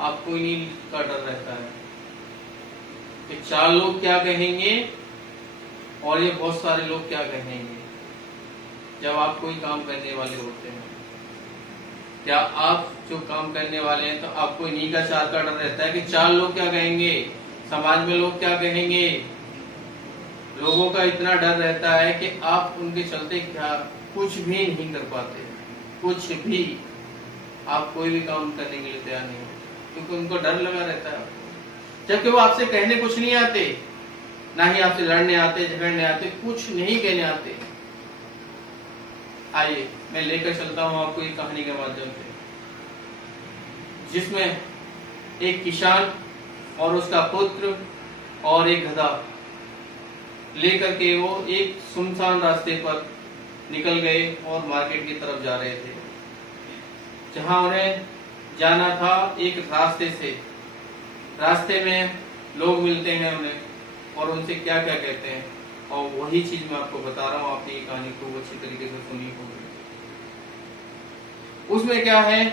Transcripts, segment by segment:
आपको इन्हीं का डर रहता है कि 4 लोग क्या कहेंगे और ये बहुत सारे लोग क्या कहेंगे जब आप कोई काम करने वाले होते हैं। क्या आप जो काम करने वाले हैं तो आपको इन्हीं का 4 का डर रहता है कि 4 लोग क्या कहेंगे, समाज में लोग क्या कहेंगे। लोगों का इतना डर रहता है कि आप उनके चलते क्या कुछ भी नहीं कर पाते, कुछ भी आप कोई भी काम करने के लिए तैयार नहीं होते क्योंकि उनको डर लगा रहता है आपको। जबकि वो आपसे कहने कुछ नहीं आते, ना ही आपसे लड़ने आते, झगड़ने आते, कुछ नहीं कहने आते। आइए मैं लेकर चलता हूं आपको एक कहानी के माध्यम से, जिसमें एक किसान और उसका पुत्र और एक गधा लेकर के वो एक सुनसान रास्ते पर निकल गए और मार्केट की तरफ जा रहे थे। जहां उन्हें जाना था एक रास्ते से, रास्ते में लोग मिलते हैं उन्हें और उनसे क्या क्या कहते हैं, और वही चीज मैं आपको बता रहा हूँ। आपने ये कहानी को अच्छी तरीके से सुनी होगी। उसमें क्या है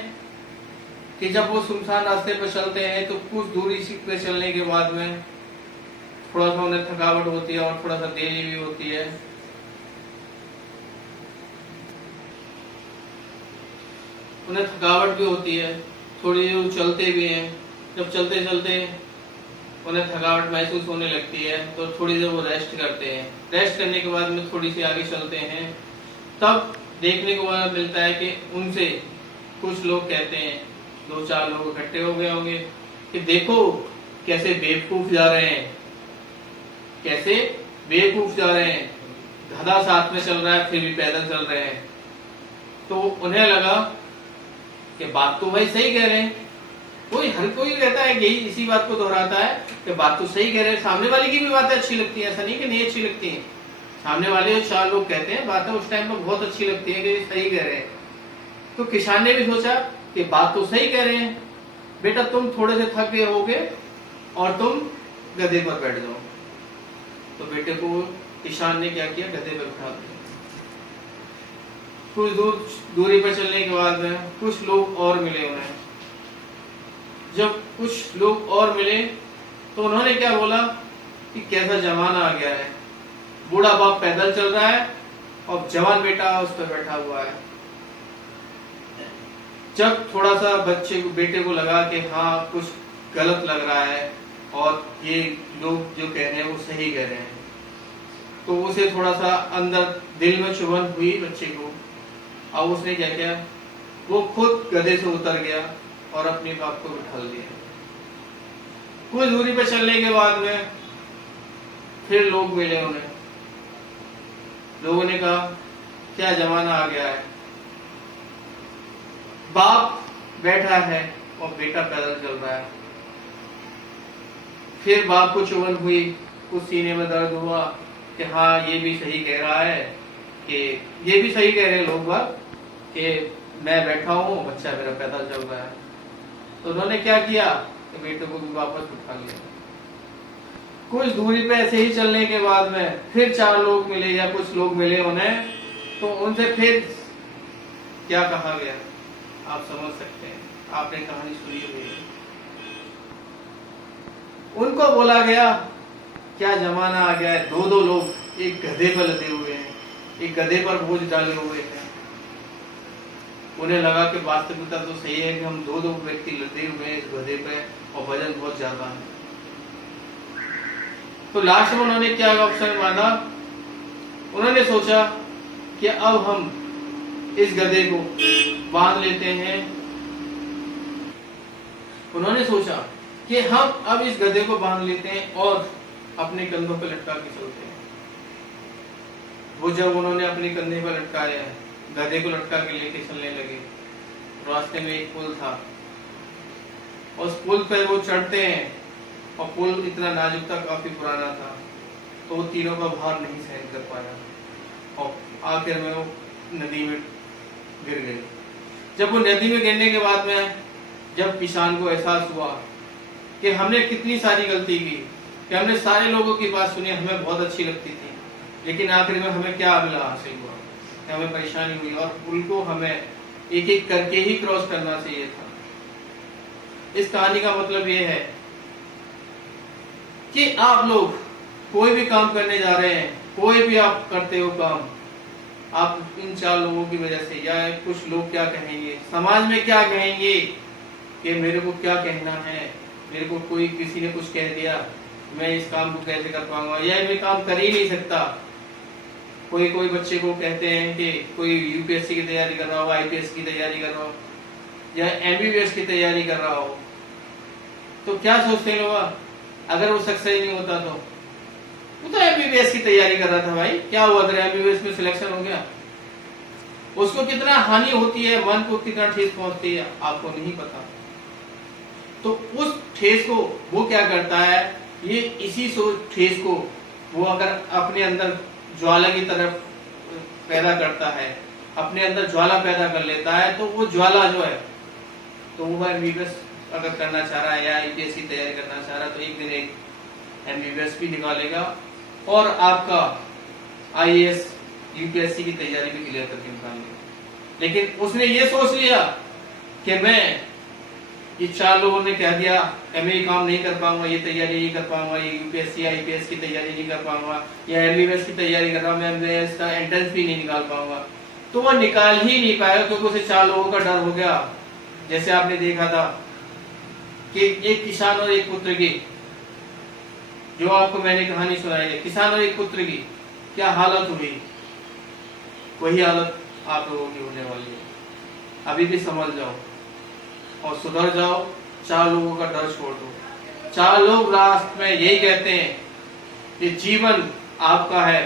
कि जब वो सुनसान रास्ते पर चलते हैं तो कुछ दूरी पे चलने के बाद में थोड़ा सा उन्हें थकावट होती है और थोड़ा सा देरी भी होती है। उन्हें थकावट भी होती है, थोड़ी देर चलते भी हैं। जब चलते चलते उन्हें थकावट महसूस होने लगती है तो थोड़ी देर वो रेस्ट करते हैं। रेस्ट करने के बाद में थोड़ी सी आगे चलते हैं, तब देखने को मिलता है कि उनसे कुछ लोग कहते हैं, 2-4 लोग इकट्ठे हो गए होंगे कि देखो कैसे बेवकूफ जा रहे हैं, कैसे बेवकूफ जा रहे हैं, गधा साथ में चल रहा है फिर भी पैदल चल रहे हैं। तो उन्हें लगा कि बात तो भाई सही कह रहे हैं। हर कोई कहता है, यही इसी बात को दोहराता है कि बात तो सही कह रहे हैं। सामने वाले की भी बातें अच्छी लगती है, ऐसा नहीं कि नहीं अच्छी लगती है। सामने वाले जो 4 लोग कहते हैं बातें उस टाइम पर बहुत अच्छी लगती है कि सही कह रहे हैं। तो किसान ने भी सोचा कि बात तो सही कह रहे हैं, बेटा तुम थोड़े से थक गए होगे और तुम गधे पर बैठ जाओ। तो बेटे को किसान ने क्या किया, गधे पर बैठा दिया। कुछ दूरी पर चलने के बाद में कुछ लोग और मिले उन्हें। जब कुछ लोग और मिले तो उन्होंने क्या बोला कि कैसा जमाना आ गया है, बूढ़ा बाप पैदल चल रहा है और जवान बेटा उस पर बैठा हुआ है। जब थोड़ा सा बेटे को लगा कि हाँ कुछ गलत लग रहा है और ये लोग जो कह रहे हैं वो सही कह रहे हैं, तो उसे थोड़ा सा अंदर दिल में चुभन हुई बच्चे को। अब उसने क्या किया, वो खुद गधे से उतर गया और अपने बाप को बिठा लिया। कुछ दूरी पर चलने के बाद में फिर लोग मिले उन्हें। लोगों ने कहा क्या जमाना आ गया है, बाप बैठा है और बेटा पैदल चल रहा है। फिर बाप को चुभन हुई, कुछ सीने में दर्द हुआ कि हाँ ये भी सही कह रहा है, कि ये भी सही कह रहे हैं लोग बात कि मैं बैठा हूँ, बच्चा मेरा पैदल चल रहा है। तो उन्होंने क्या किया कि बेटे को भी वापस उठा लिया। कुछ दूरी पे ऐसे ही चलने के बाद में फिर 4 लोग मिले या कुछ लोग मिले उन्हें, तो उनसे फिर क्या कहा गया आप समझ सकते हैं, आपने कहानी सुनी हुई है। उनको बोला गया क्या जमाना आ गया है, 2-2 लोग एक गधे पर लदे हुए हैं, एक गधे पर बोझ डाले हुए हैं। उन्हें लगा कि वास्तविकता तो सही है कि हम 2-2 व्यक्ति लदे हुए हैं इस गधे पे और वजन बहुत ज्यादा है। तो लास्ट में उन्होंने क्या ऑप्शन माना, उन्होंने सोचा कि अब हम इस गधे को बांध लेते हैं। उन्होंने सोचा कि हम अब इस गधे को बांध लेते हैं और अपने कंधों पर लटका के चलते हैं। वो जब उन्होंने अपने कंधे पर लटकाया, गधे को लटका के लेके चलने लगे, रास्ते में एक पुल था। उस पुल पर वो चढ़ते हैं और पुल इतना नाजुक था, काफी पुराना था, तो वो तीनों का भार नहीं सहन कर पाया और आखिर में वो नदी में गिर गए। जब वो नदी में गिरने के बाद में जब किसान को एहसास हुआ कि हमने कितनी सारी गलती की, कि हमने सारे लोगों की बात सुनी, हमें बहुत अच्छी लगती थी, लेकिन आखिर में हमें क्या मिला, हासिल हुआ, हमें परेशानी हुई और पुल को हमें एक एक करके ही क्रॉस करना चाहिए था। इस कहानी का मतलब ये है कि आप लोग कोई भी काम करने जा रहे हैं, कोई भी आप करते हो काम, आप इन 4 लोगों की वजह से, या कुछ लोग क्या कहेंगे, समाज में क्या कहेंगे कि मेरे को क्या कहना है, मेरे को कोई किसी ने कुछ कह दिया, मैं इस काम को कैसे कर पाऊंगा, या मैं काम कर ही नहीं सकता। कोई बच्चे को कहते हैं कि कोई यूपीएससी की तैयारी कर रहा हो, आईपीएस की तैयारी कर रहा हो, या एमबीबीएस की तैयारी कर रहा हो, तो क्या सोचते हैं लोग, अगर वो सक्सेस नहीं होता तो वो तो एमबीबीएस की तैयारी कर रहा था भाई, क्या हुआ अगर एमबीबीएस में सिलेक्शन हो गया, उसको कितना हानि होती है, मन को कितना ठेस पहुंचती है आपको नहीं पता। तो उस ठेस को वो क्या करता है, ये इसी ठेस को वो अगर अपने अंदर ज्वाला की तरफ पैदा करता है, अपने अंदर ज्वाला पैदा कर लेता है, तो वो ज्वाला जो है, तो वो एमबीबीएस अगर करना चाह रहा है या आईपीएस की तैयारी करना चाह रहा है, तो एक दिन एक एमबीबीएस भी निकालेगा और आपका आईएएस यूपीएससी की तैयारी भी क्लियर करके निकालेगा। लेकिन उसने ये सोच लिया कि मैं, ये 4 लोगों ने कह दिया मैं ये काम नहीं कर पाऊंगा, ये तैयारी नहीं कर पाऊंगा, ये यूपीएससी आईपीएस की तैयारी नहीं कर पाऊंगा, या एमबीबीएस की तैयारी कर रहा हूं, मैं एमबीबीएस का एंट्रेंस भी नहीं निकाल पाऊंगा, तो वो निकाल ही नहीं पाएगा, क्योंकि उसे 4 लोगों का डर हो गया। जैसे आपने देखा था कि एक किसान और एक पुत्र की, जो आपको मैंने कहानी सुनाई है, किसान और एक पुत्र की क्या हालत हुई, वही हालत आप लोगों की होने वाली है। अभी भी समझ जाओ और सुधर जाओ, 4 लोगों का डर छोड़ दो। 4 लोग लास्ट में यही कहते हैं कि जीवन आपका है,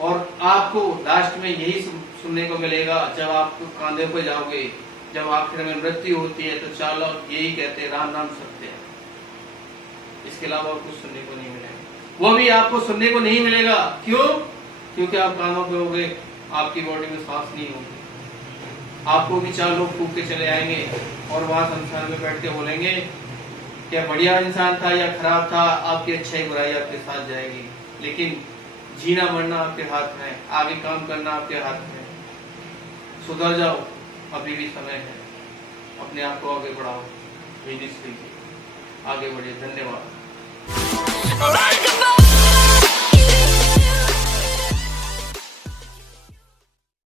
और आपको लास्ट में यही सुनने को मिलेगा जब आप कांधे पे जाओगे, जब आखिर में मृत्यु होती है, तो 4 लोग यही कहते हैं, राम नाम सत्य है। इसके अलावा और कुछ सुनने को नहीं मिलेगा। वो भी आपको सुनने को नहीं मिलेगा, क्यों? क्योंकि आप कानों पे होगे, आपकी बॉडी में सांस नहीं होगी, आपको भी 4 लोग फूक के चले आएंगे और वहां संसार में बैठ के बोलेंगे क्या बढ़िया इंसान था या खराब था, आपकी अच्छाई बुराई आपके साथ जाएगी, लेकिन जीना मरना आपके हाथ में, आगे काम करना आपके हाथ में। सुधर जाओ, अभी भी समय है, अपने आप को आगे बढ़ाओ, आगे बढ़िए। धन्यवाद।